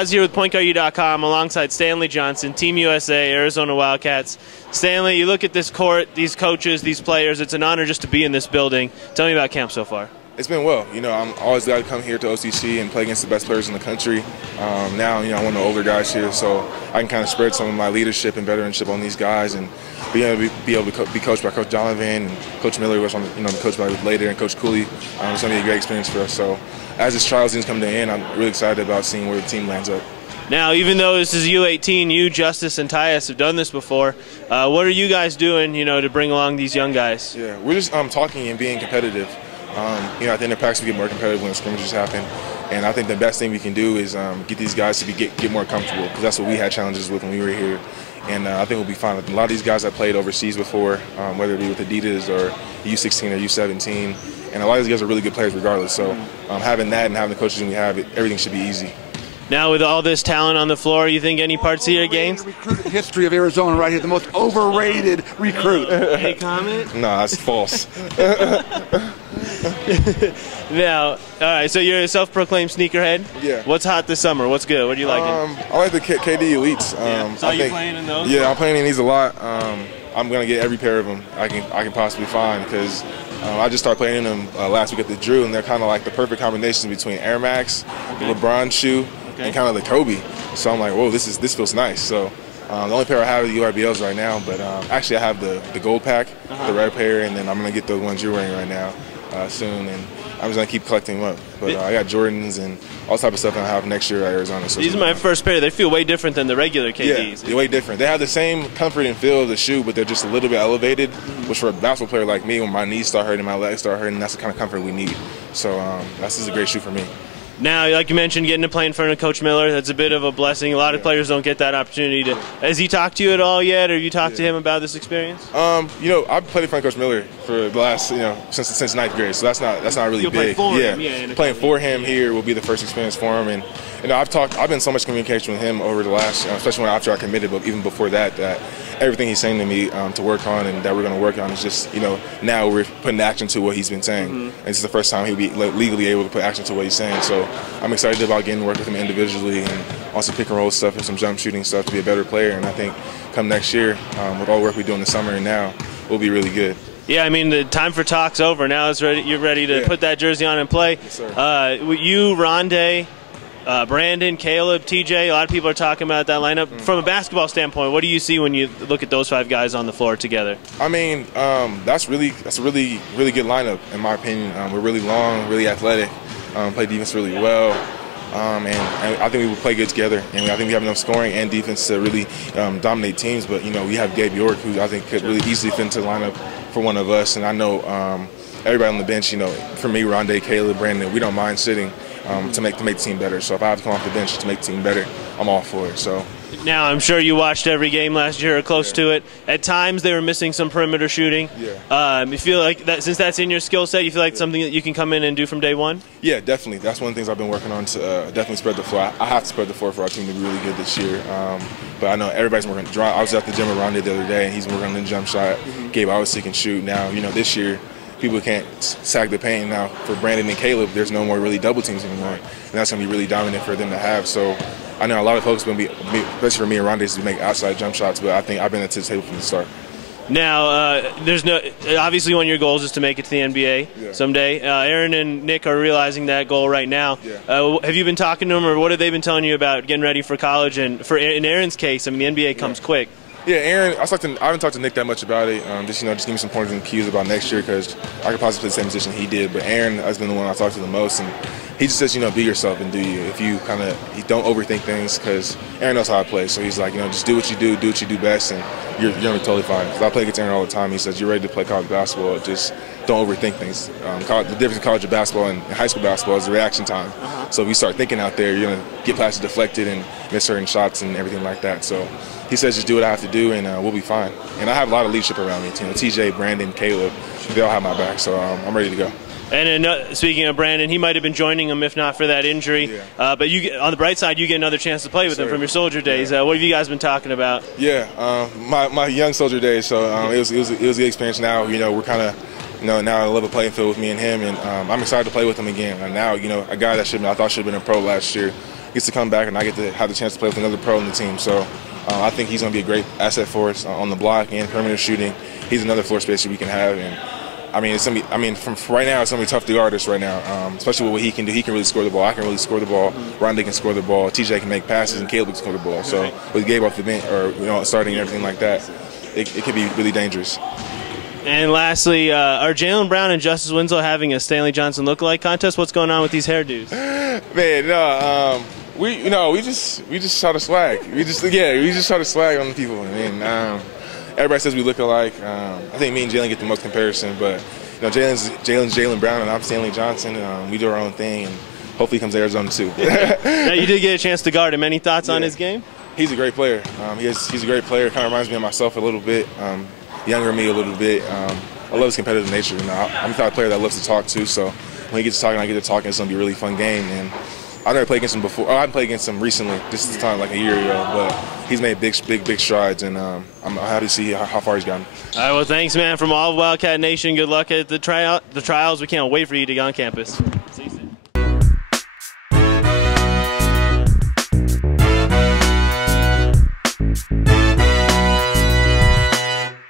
Oz here with PointGuardU.com alongside Stanley Johnson, Team USA, Arizona Wildcats. Stanley, you look at this court, these coaches, these players, it's an honor just to be in this building. Tell me about camp so far. It's been well. I'm always glad to come here to OCC and play against the best players in the country. Now, I'm one of the older guys here, so I can kind of spread some of my leadership and veteranship on these guys and be able to be coached by Coach Donovan and Coach Miller, which I'm coached by later, and Coach Cooley. It's going to be a great experience for us. So as this trial season comes to an end, I'm really excited about seeing where the team lands up. Now, even though this is U18, you, Justice, and Tyus have done this before. What are you guys doing, to bring along these young guys? Yeah, we're just talking and being competitive. At the end of practice, we get more competitive when scrimmages happen. And I think the best thing we can do is get these guys to get more comfortable, because that's what we had challenges with when we were here. And I think we'll be fine. A lot of these guys have played overseas before, whether it be with Adidas or U16 or U17. And a lot of these guys are really good players regardless. So having that and having the coaches we have, everything should be easy. Now, with all this talent on the floor, you think any parts of your games? Recruit history of Arizona right here, the most overrated recruit. Any comment? No, that's false. Now, all right, so you're a self-proclaimed sneakerhead? Yeah. What's hot this summer? What's good? What are you liking? I like the KD Elites. So you playing in those? Yeah, I'm playing in these a lot. I'm going to get every pair of them I can possibly find, because I just started playing in them last week at the Drew, and they're kind of like the perfect combination between Air Max, the LeBron shoe, and kind of the Kobe. So I'm like, whoa, this feels nice. So the only pair I have are the URBLs right now, but actually I have the gold pack, the red pair, and then I'm going to get the ones you're wearing right now soon, and I'm just going to keep collecting them up. But I got Jordans and all type of stuff that I have next year at Arizona. So these are my first pair. They feel way different than the regular KDs. Yeah, they're way different. They have the same comfort and feel of the shoe, but they're just a little bit elevated, which for a basketball player like me, when my knees start hurting, my legs start hurting, that's the kind of comfort we need. So this is a great shoe for me. Now, like you mentioned, getting to play in front of Coach Miller, that's a bit of a blessing. A lot of players don't get that opportunity to. Has he talked to you at all yet, or have you talked to him about this experience? I've played in front of Coach Miller for the last, since ninth grade, so that's not really You'll big. Play for him, playing for him here will be the first experience for him, and I've been in so much communication with him over the last, especially after I committed, but even before that everything he's saying to me to work on and that we're going to work on is just, now we're putting action to what he's been saying. And this is the first time he'll be legally able to put action to what he's saying. So I'm excited about getting to work with him individually and also pick and roll stuff and some jump shooting stuff to be a better player. And I think come next year, with all the work we do in the summer and now, we'll be really good. Yeah, the time for talk's over. Now you're ready to put that jersey on and play. Yes, sir. You, Rondé, Brandon, Caleb, TJ, a lot of people are talking about that lineup. From a basketball standpoint, what do you see when you look at those five guys on the floor together? That's a really good lineup in my opinion. We're really long, really athletic, play defense really well, and I think we will play good together. And I think we have enough scoring and defense to really dominate teams. But we have Gabe York, who I think could really easily fit into the lineup for one of us. And I know everybody on the bench, for me, Rondé, Caleb, Brandon, we don't mind sitting. To make the team better. So if I have to come off the bench to make the team better, I'm all for it. So now I'm sure you watched every game last year or close to it. At times they were missing some perimeter shooting. You feel like that, since that's in your skill set, you feel like something that you can come in and do from day one? Yeah, definitely. That's one of the things I've been working on to definitely spread the floor. I have to spread the floor for our team to be really good this year. But I know everybody's working. I was at the gym with Rondé the other day, and he's working on the jump shot. Gabe obviously can shoot. Now, this year, people can't sag the paint. Now, for Brandon and Caleb, there's no more really double teams anymore. And that's going to be really dominant for them to have. So I know a lot of folks are going to be, especially for me and Rondé, to make outside jump shots, but I think I've been to the table from the start. Now, obviously one of your goals is to make it to the NBA someday. Aaron and Nick are realizing that goal right now. Have you been talking to them, or what have they been telling you about getting ready for college? And in Aaron's case, the NBA comes quick. Yeah, Aaron, I haven't talked to Nick that much about it. Just give me some pointers and cues about next year, because I could possibly play the same position he did. But Aaron has been the one I talked to the most, and he just says, be yourself and do you. If you don't overthink things, because Aaron knows how I play. So he's like, just do what you do what you do best, and you're gonna be totally fine. Because I play against Aaron all the time. He says, you're ready to play college basketball. Just don't overthink things. The difference in college basketball and high school basketball is the reaction time. So if you start thinking out there, you're gonna get past deflected and miss certain shots and everything like that. So he says, just do what I have to do, and we'll be fine. And I have a lot of leadership around me, too. TJ, Brandon, Caleb, they all have my back, so I'm ready to go. And speaking of Brandon, he might have been joining him if not for that injury. But on the bright side, you get another chance to play with him from your soldier days. What have you guys been talking about? My young soldier days. So it was a good experience. Now we're kind of now a level playing field with me and him, and I'm excited to play with him again. And now a guy that I thought should have been a pro last year. gets to come back, and I get to have the chance to play with another pro on the team. So I think he's going to be a great asset for us on the block and perimeter shooting. He's another floor spacer we can have, and I mean, from right now, it's going to be tough to guard us right now, especially with what he can do. He can really score the ball. I can really score the ball. Rondé can score the ball. TJ can make passes, and Caleb can score the ball. So with Gabe off the bench, or starting and everything like that, it could be really dangerous. And lastly, are Jaylen Brown and Justice Winslow having a Stanley Johnson lookalike contest? What's going on with these hairdos? Man, no, we just try to swag. We just try to swag on the people. I mean, everybody says we look alike. I think me and Jaylen get the most comparison, but Jaylen's Jaylen Brown and I'm Stanley Johnson. We do our own thing, and hopefully he comes to Arizona too. Now, you did get a chance to guard him. Any thoughts on his game? He's a great player. He's a great player. Kind of reminds me of myself a little bit. Younger than me a little bit. I love his competitive nature. I'm the type of player that loves to talk too. So when he gets to talking, I get to talking. It's gonna be a really fun game. And I've never played against him before. I haven't played against him recently. This time like a year ago, but he's made big strides, and I'm happy to see how far he's gotten. All right. Well, thanks, man. From all of Wildcat Nation, good luck at the trials. We can't wait for you to get on campus.